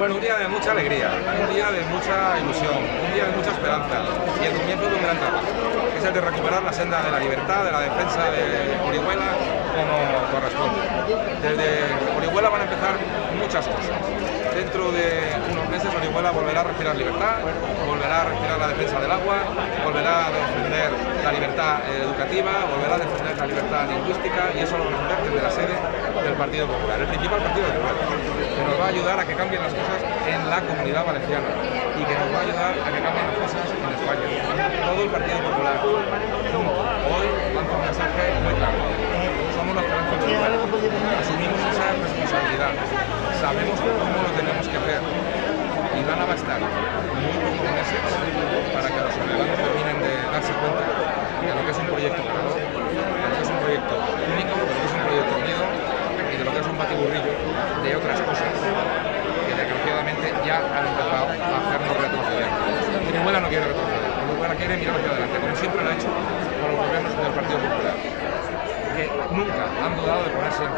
Bueno, un día de mucha alegría, un día de mucha ilusión, un día de mucha esperanza y el comienzo de un gran trabajo, que es el de recuperar la senda de la libertad, de la defensa de Orihuela como corresponde. Desde Orihuela van a empezar muchas cosas. Dentro de unos meses Orihuela volverá a respirar libertad, volverá a respirar la defensa del agua, volverá a defender la libertad educativa, volverá a defender la libertad lingüística, y eso lo vamos a hacer desde la sede del Partido Popular, el principal partido del pueblo, que nos va a ayudar a que cambien las cosas en la Comunidad Valenciana y que nos va a ayudar a que cambien las cosas en España. Todo el Partido Popular hoy lanza un mensaje muy claro. Somos los que asumimos esa responsabilidad, sabemos cómo lo tenemos que hacer y van a bastar muy pocos meses para que los ciudadanos terminen de darse cuenta de lo que es un proyecto ganador, de lo que es un proyecto único, de lo que es un proyecto unido y de lo que es un batiburrillo de otras cosas que desgraciadamente ya han empezado a hacernos retroceder. Orihuela no quiere retroceder, Orihuela quiere mirar hacia adelante, como siempre lo ha hecho con los gobiernos del Partido Popular, que nunca han dudado de ponerse en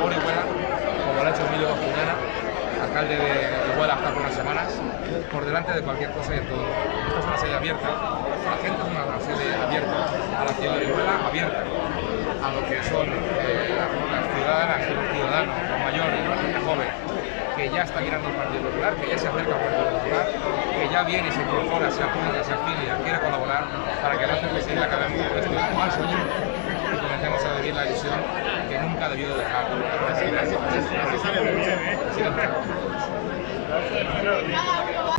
Orihuela, como lo ha hecho Emilio Bascuñana, alcalde de Orihuela hasta por unas semanas, por delante de cualquier cosa y en todo. Esta es una sede abierta, la gente es una sede abierta a la ciudad de Orihuela, abierta a lo que son las ciudadanas y los ciudadanos, los mayores, la gente joven, que ya está mirando el Partido Popular, que ya se acerca al Partido Popular, que ya viene y se incorpora, se apunta, se afilia, quiere colaborar para que la CPC acabemos con este mal sueño y comencemos a vivir la ilusión que nunca debió de dejar.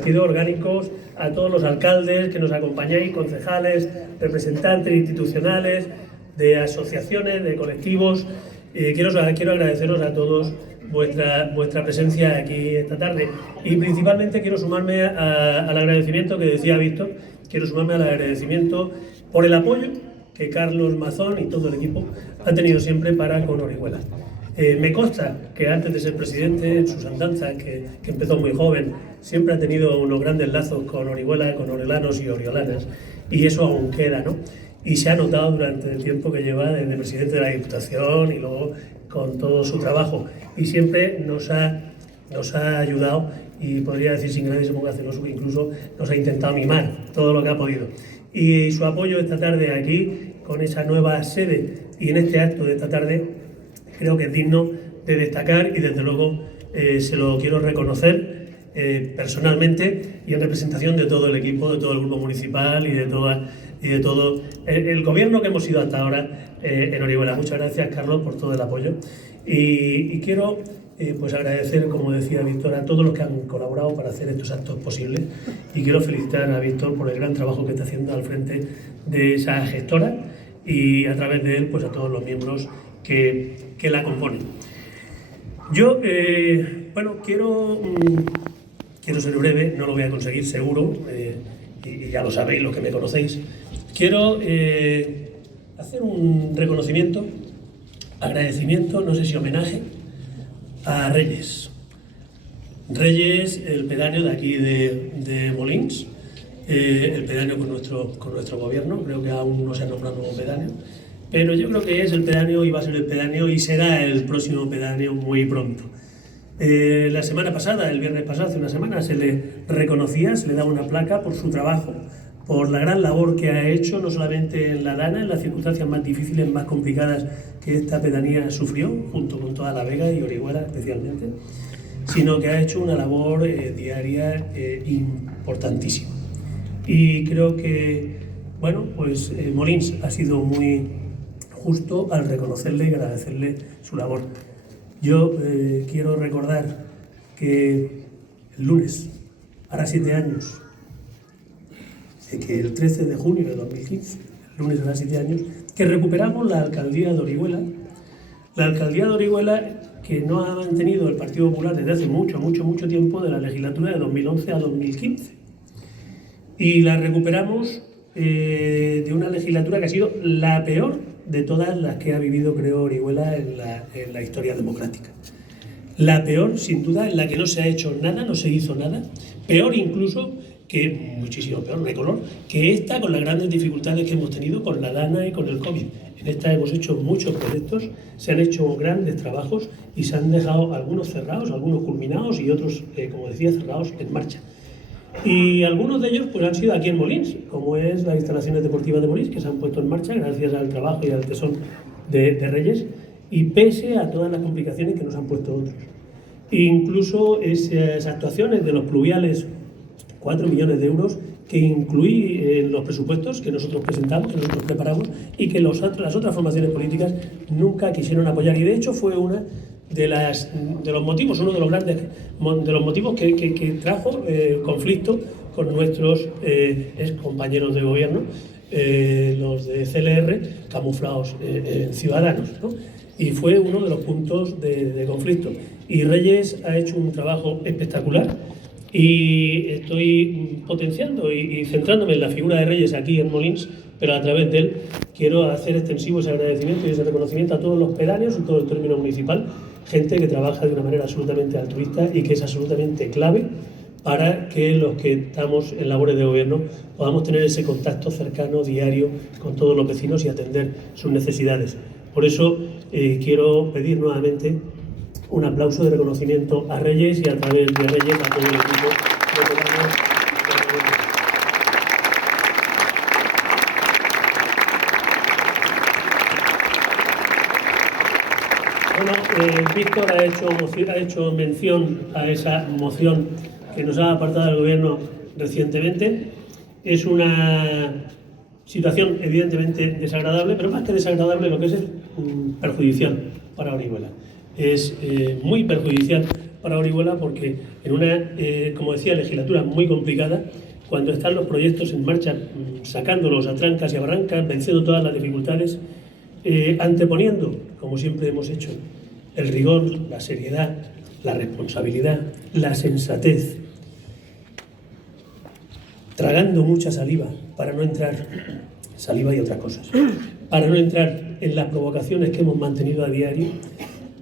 Sido orgánicos a todos los alcaldes que nos acompañáis, concejales, representantes institucionales, de asociaciones, de colectivos. Quiero agradeceros a todos vuestra presencia aquí esta tarde y principalmente quiero sumarme al agradecimiento que decía Víctor, quiero sumarme al agradecimiento por el apoyo que Carlos Mazón y todo el equipo han tenido siempre para con Orihuela. Me consta que antes de ser presidente, en sus andanzas, que empezó muy joven, siempre ha tenido unos grandes lazos con Orihuela, con oriolanos y oriolanas, y eso aún queda, ¿no? Y se ha notado durante el tiempo que lleva desde presidente de la Diputación y luego con todo su trabajo, y siempre nos ha ayudado, y podría decir sin que nadie se ponga celoso, que incluso nos ha intentado mimar todo lo que ha podido. Y su apoyo esta tarde aquí, con esa nueva sede y en este acto de esta tarde, creo que es digno de destacar y desde luego se lo quiero reconocer personalmente y en representación de todo el equipo, de todo el grupo municipal y de todo el gobierno que hemos sido hasta ahora en Orihuela. Muchas gracias, Carlos, por todo el apoyo. Y quiero pues agradecer, como decía Víctor, a todos los que han colaborado para hacer estos actos posibles, y quiero felicitar a Víctor por el gran trabajo que está haciendo al frente de esa gestora y a través de él pues a todos los miembros que la componen. Yo, bueno, quiero ser breve, no lo voy a conseguir seguro, y ya lo sabéis los que me conocéis. Quiero hacer un reconocimiento, agradecimiento, no sé si homenaje, a Reyes. Reyes, el pedáneo de aquí de Molins, el pedáneo con nuestro gobierno, creo que aún no se ha nombrado nuevo pedáneo, pero yo creo que es el pedáneo y va a ser el pedáneo y será el próximo pedáneo muy pronto. La semana pasada, el viernes pasado, hace una semana, se le reconocía, se le daba una placa por su trabajo, por la gran labor que ha hecho, no solamente en la Dana, en las circunstancias más difíciles, más complicadas que esta pedanía sufrió, junto con toda La Vega y Orihuela especialmente, sino que ha hecho una labor diaria importantísima. Y creo que, bueno, pues Molins ha sido muy justo al reconocerle y agradecerle su labor. Yo quiero recordar que el lunes, hará 7 años, que el 13 de junio de 2015, el lunes hará 7 años, que recuperamos la alcaldía de Orihuela, que no ha mantenido el Partido Popular desde hace mucho tiempo, de la legislatura de 2011 a 2015. Y la recuperamos de una legislatura que ha sido la peor de todas las que ha vivido, creo, Orihuela en la historia democrática. La peor, sin duda, en la que no se ha hecho nada, no se hizo nada. Peor incluso que muchísimo peor, no hay color, que esta, con las grandes dificultades que hemos tenido con la lana y con el COVID. En esta hemos hecho muchos proyectos, se han hecho grandes trabajos y se han dejado algunos cerrados, algunos culminados y otros, como decía, cerrados en marcha. Y algunos de ellos pues, han sido aquí en Molins, como es las instalaciones deportivas de Molins, que se han puesto en marcha gracias al trabajo y al tesón de Reyes, y pese a todas las complicaciones que nos han puesto otros. E incluso esas actuaciones de los pluviales, 4 millones de euros, que incluí en los presupuestos que nosotros presentamos, que nosotros preparamos, y que las otras formaciones políticas nunca quisieron apoyar. Y de hecho fue uno de los motivos que trajo conflicto con nuestros ex compañeros de gobierno, los de CLR, camuflados en Ciudadanos, ¿no? Y fue uno de los puntos de conflicto. Y Reyes ha hecho un trabajo espectacular y estoy potenciando y centrándome en la figura de Reyes aquí en Molins, pero a través de él quiero hacer extensivo ese agradecimiento y ese reconocimiento a todos los pedáneos y todo el término municipal, gente que trabaja de una manera absolutamente altruista y que es absolutamente clave para que los que estamos en labores de gobierno podamos tener ese contacto cercano, diario, con todos los vecinos y atender sus necesidades. Por eso quiero pedir nuevamente un aplauso de reconocimiento a Reyes y a través de Reyes a todo el equipo. Bueno, Víctor ha hecho mención a esa moción que nos ha apartado el Gobierno recientemente. Es una situación evidentemente desagradable, pero más que desagradable lo que es perjudicial para Orihuela. Es muy perjudicial para Orihuela porque en una, como decía, legislatura muy complicada, cuando están los proyectos en marcha, sacándolos a trancas y a barrancas, venciendo todas las dificultades, anteponiendo, como siempre hemos hecho, el rigor, la seriedad, la responsabilidad, la sensatez, tragando mucha saliva para no entrar, saliva y otras cosas, para no entrar en las provocaciones que hemos mantenido a diario,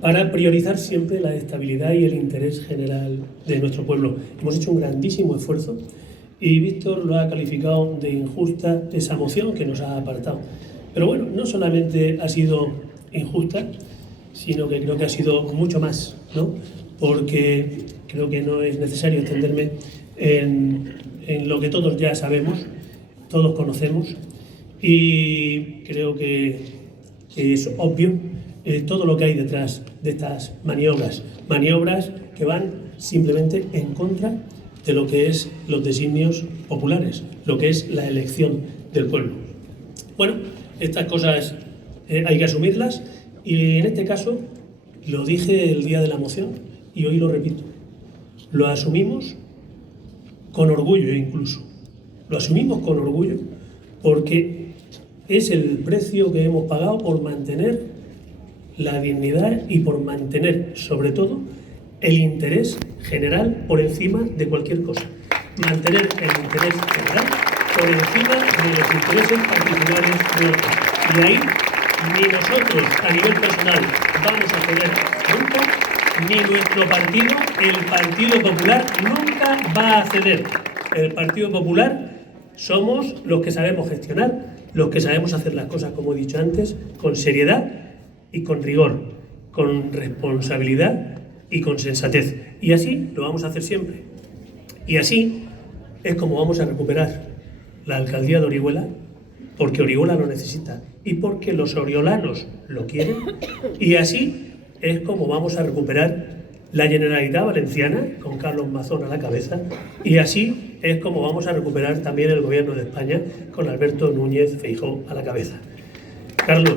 para priorizar siempre la estabilidad y el interés general de nuestro pueblo. Hemos hecho un grandísimo esfuerzo y Víctor lo ha calificado de injusta esa moción que nos ha apartado. Pero bueno, no solamente ha sido injusta, sino que creo que ha sido mucho más, ¿no? Porque creo que no es necesario extenderme en lo que todos ya sabemos, todos conocemos, y creo que es obvio todo lo que hay detrás de estas maniobras que van simplemente en contra de lo que es los designios populares, lo que es la elección del pueblo. Bueno, estas cosas hay que asumirlas y en este caso lo dije el día de la moción y hoy lo repito, lo asumimos con orgullo incluso, lo asumimos con orgullo porque es el precio que hemos pagado por mantener la dignidad y por mantener, sobre todo, el interés general por encima de cualquier cosa. Mantener el interés general por encima de los intereses particulares de otros. Y ahí ni nosotros, a nivel personal, vamos a ceder nunca, ni nuestro partido, el Partido Popular, nunca va a ceder. El Partido Popular somos los que sabemos gestionar, los que sabemos hacer las cosas, como he dicho antes, con seriedad y con rigor, con responsabilidad y con sensatez. Y así lo vamos a hacer siempre. Y así es como vamos a recuperar la alcaldía de Orihuela, porque Orihuela lo necesita y porque los oriolanos lo quieren. Y así es como vamos a recuperar la Generalitat Valenciana, con Carlos Mazón a la cabeza. Y así es como vamos a recuperar también el Gobierno de España, con Alberto Núñez Feijóo a la cabeza. Carlos.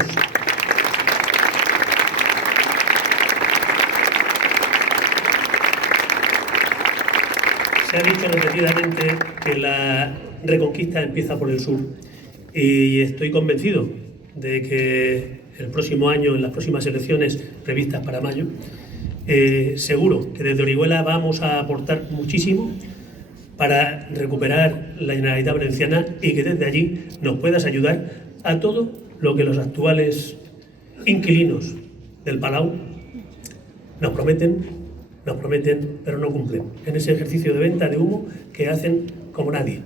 Se ha dicho repetidamente que la reconquista empieza por el sur y estoy convencido de que el próximo año, en las próximas elecciones previstas para mayo, seguro que desde Orihuela vamos a aportar muchísimo para recuperar la Generalitat Valenciana y que desde allí nos puedas ayudar a todo lo que los actuales inquilinos del Palau nos prometen, nos prometen, pero no cumplen. En ese ejercicio de venta de humo que hacen como nadie.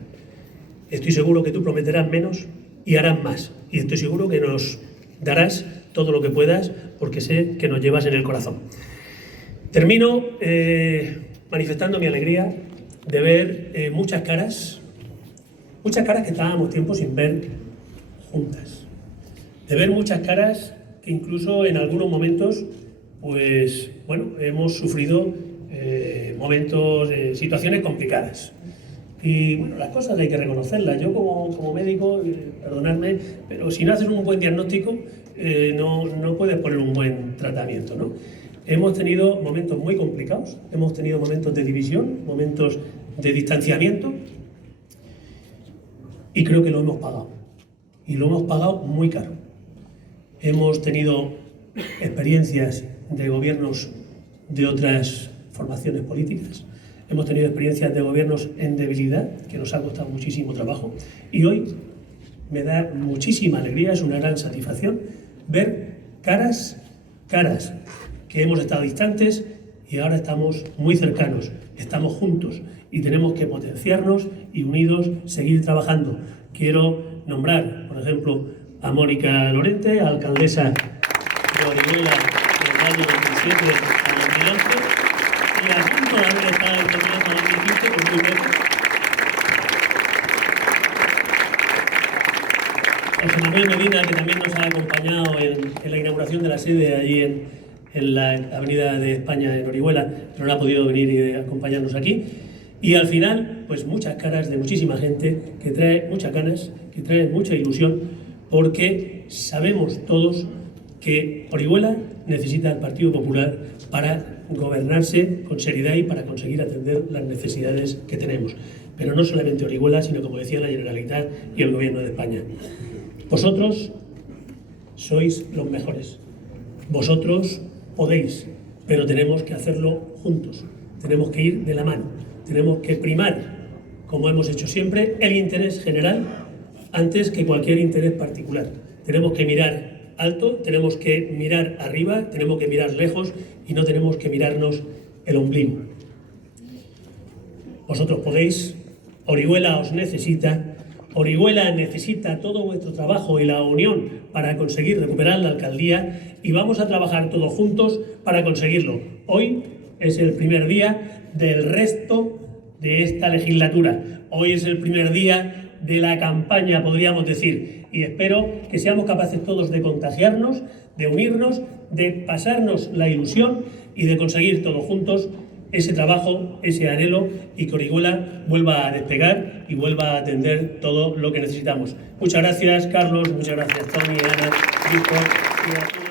Estoy seguro que tú prometerás menos y harás más. Y estoy seguro que nos darás todo lo que puedas, porque sé que nos llevas en el corazón. Termino manifestando mi alegría de ver muchas caras que estábamos tiempo sin ver juntas. De ver muchas caras que incluso en algunos momentos, pues bueno, hemos sufrido momentos, situaciones complicadas. Y bueno, las cosas hay que reconocerlas. Yo como médico, perdonadme, pero si no haces un buen diagnóstico, no puedes poner un buen tratamiento, ¿no? Hemos tenido momentos muy complicados, hemos tenido momentos de división, momentos de distanciamiento, y creo que lo hemos pagado. Y lo hemos pagado muy caro. Hemos tenido experiencias de gobiernos de otras formaciones políticas. Hemos tenido experiencias de gobiernos en debilidad, que nos ha costado muchísimo trabajo. Y hoy me da muchísima alegría, es una gran satisfacción ver caras que hemos estado distantes y ahora estamos muy cercanos, estamos juntos y tenemos que potenciarnos y unidos seguir trabajando. Quiero nombrar, por ejemplo, a Mónica Lorente, alcaldesa de Orihuela en el año 2007 a 2011, y a punto de haber estado en 2015, pues muy poco. José Manuel Medina, que también nos ha acompañado en la inauguración de la sede allí en la Avenida de España en Orihuela, pero no ha podido venir y acompañarnos aquí. Y al final, pues muchas caras de muchísima gente que trae muchas ganas, que trae mucha ilusión, porque sabemos todos que Orihuela necesita al Partido Popular para gobernarse con seriedad y para conseguir atender las necesidades que tenemos. Pero no solamente Orihuela, sino, como decía, la Generalitat y el Gobierno de España. Vosotros sois los mejores. Vosotros podéis, pero tenemos que hacerlo juntos. Tenemos que ir de la mano. Tenemos que primar, como hemos hecho siempre, el interés general antes que cualquier interés particular. Tenemos que mirar alto, tenemos que mirar arriba, tenemos que mirar lejos y no tenemos que mirarnos el ombligo. Vosotros podéis, Orihuela os necesita, Orihuela necesita todo vuestro trabajo y la unión para conseguir recuperar la alcaldía, y vamos a trabajar todos juntos para conseguirlo. Hoy es el primer día del resto de esta legislatura. Hoy es el primer día de la campaña, podríamos decir, y espero que seamos capaces todos de contagiarnos, de unirnos, de pasarnos la ilusión y de conseguir todos juntos ese trabajo, ese anhelo, y que Orihuela vuelva a despegar y vuelva a atender todo lo que necesitamos. Muchas gracias, Carlos, muchas gracias, Tony, Ana, Víctor.